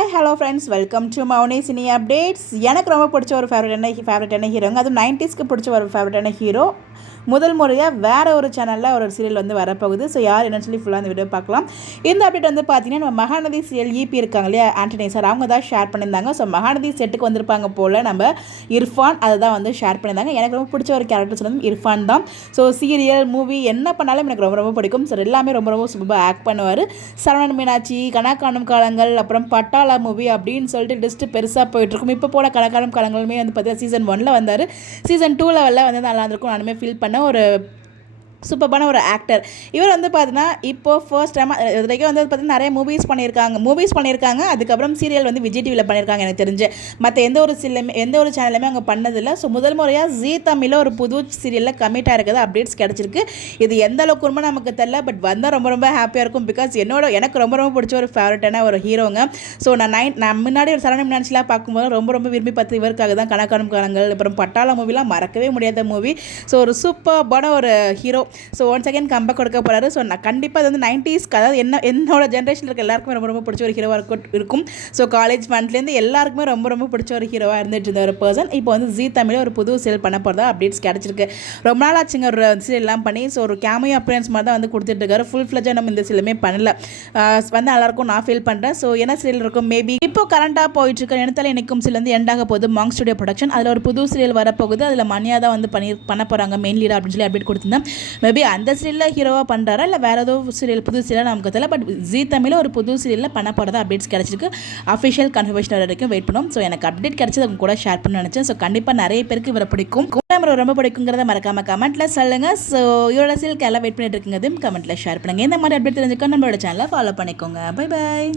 Hi hello friends, welcome to Mouni cine updates. எனக்கு ரொம்ப பிடிச்ச ஒரு ஃபேவரட்டான ஹீரோங்க, அதுவும் 90ஸ்க்கு பிடிச்ச ஒரு ஃபேவரட்டான ஹீரோ. முதல் முறையாக வேறு ஒரு சேனலில் ஒரு சீரியல் வந்து வரப்போகுது. ஸோ யார் என்னன்னு சொல்லி ஃபுல்லாக அந்த வீடியோ பார்க்கலாம். இந்த அப்டேட் வந்து பார்த்தீங்கன்னா, நம்ம மகாநதி சீரியல் ஈபி இருக்காங்க இல்லையா, ஆண்டனி சார், அவங்க தான் ஷேர் பண்ணியிருந்தாங்க. ஸோ மகாநதி செட்டுக்கு வந்திருப்பாங்க போல் நம்ம இர்ஃபான், அதை தான் வந்து ஷேர் பண்ணியிருந்தாங்க. எனக்கு ரொம்ப பிடிச்ச ஒரு கேரக்டர் சொன்னது இர்ஃபான் தான். ஸோ சீரியல் மூவி என்ன பண்ணாலும் எனக்கு ரொம்ப ரொம்ப பிடிக்கும். ஸோ எல்லாமே ரொம்ப ரொம்ப சூப்பராக ஆக்ட் பண்ணுவார். சரவணன் மீனாட்சி, கணக்காணும் காலங்கள், அப்புறம் பட்டாளா மூவி அப்படின்னு சொல்லிட்டு லிஸ்ட்டு பெருசாக போயிட்டுருக்கும். இப்போ போன கணக்காணும் காலங்களுமே வந்து பார்த்தீங்கன்னா சீசன் 1 வந்தார். சீசன் 2 வந்து நல்லா இருந்திருக்கும். நானுமே ஃபீல் பண்ண ஒரு சூப்பரான ஒரு ஆக்டர். இவர் வந்து பார்த்தீங்கன்னா இப்போ ஃபர்ஸ்ட் டைம் இது வரைக்கும் வந்து பார்த்தீங்கன்னா நிறைய மூவிஸ் பண்ணியிருக்காங்க. அதுக்கப்புறம் சீரியல் வந்து விஜய் டிவியில் பண்ணியிருக்காங்க. எனக்கு தெரிஞ்சு மற்ற எந்த ஒரு சேனலுமே அவங்க பண்ணதில்லை. ஸோ முதல் முறையாக ஜீ தமிழில் ஒரு புது சீரியலில் கமிட்டாக இருக்குது. அப்டேட்ஸ் கிடச்சிருக்கு. இது எந்த அளவுக்கு உண்மை நமக்கு தெரியல, பட் வந்தால் ரொம்ப ரொம்ப ஹாப்பியாக இருக்கும். பிகாஸ் எனக்கு ரொம்ப ரொம்ப பிடிச்ச ஒரு ஃபேவரட்டான ஒரு ஹீரோங்க. ஸோ நான் முன்னாடி ஒரு சரவண மீனாட்சிலாம் பார்க்கும்போது ரொம்ப ரொம்ப விரும்பி பார்த்து இவருக்காக தான் கணக்காணும் காலங்கள், அப்புறம் பட்டாளா மூவிலாம் மறக்கவே முடியாத மூவி. ஸோ ஒரு சூப்பரான ஒரு hero. So once again comeback கொடுக்க போகிறாரு. ஸோ நான் கண்டிப்பாக அது வந்து 90ஸ்க்கு, அதாவது என்னோட ஜென்ரேஷனில் இருக்க எல்லாருக்குமே ரொம்ப ரொம்ப பிடிச்ச ஒரு ஹீரோவாக இருக்கும். ஸோ காலேஜ் ஃபண்ட்லேருந்து எல்லாருக்குமே ரொம்ப ரொம்ப பிடிச்ச ஒரு ஹீரோவாக இருந்துட்டு இருந்த ஒரு பர்சன் இப்போ வந்து ஜீ தமிழில் ஒரு புது சீரியல் பண்ண போகிறதா அப்டேட்ஸ் கிடச்சிருக்கு. ரொம்ப நாள் ஆச்சுங்க ஒரு சீரியல்லாம் பண்ணி. ஸோ ஒரு கேமியோ அப்பியரன்ஸ் மாதிரி தான் வந்து கொடுத்துட்ருக்காரு. ஃபுல் ஃப்ளெஜாக நம்ம இந்த சீரியலுமே பண்ணல. வந்து நல்லாயிருக்கும் நான் ஃபீல் பண்ணுறேன். ஸோ என்ன சீரியல் இருக்கும், மேபி இப்போ கரண்ட்டாக போயிட்டுருக்க இனத்தில் இணைக்கும் சீரியல் வந்து எண்ட் ஆக போகுது. மாங் ஸ்டுடியோ ப்ரொடக்ஷன், அதில் ஒரு புது சீரியல் வரப்போகுது. அதில் மணியா தான் வந்து பண்ண போகிறாங்க மெயின் லீடர் அப்படின்னு சொல்லி அப்டேட் கொடுத்துருந்தேன். மேபி அந்த சீரியலில் ஹீரோவாக பண்ணுறாரா இல்லை வேறு ஏதோ சீரியல் புது சீரியல் நமக்கு தெரியல. பட் ஜீ தமிழில் ஒரு புது சீரியலில் பண்ண போகிறதா அப்டேட்ஸ் கிடச்சிருக்கு. அஃபிஷியல் கன்ஃபர்மேஷன் வரைக்கும் வெயிட் பண்ணோம். ஸோ எனக்கு அப்டேட் கிடச்சது அவங்க கூட ஷேர் பண்ண நினச்சேன். ஸோ கண்டிப்பாக நிறைய பேருக்கு இவரை பிடிக்கும், ரொம்ப பிடிக்குங்கிறத மறக்காம கமெண்ட்டில் சொல்லுங்கள். ஸோ இவரோட சீரியலுக்கு எல்லாம் வெயிட் பண்ணிட்டு இருக்குங்கிறதையும் கமெண்ட்டில் ஷேர் பண்ணுங்கள். இந்த மாதிரி அப்டேட் தெரிஞ்சுக்கோ நம்மளோட சேனலை ஃபாலோ பண்ணிக்கோங்க. Bye bye.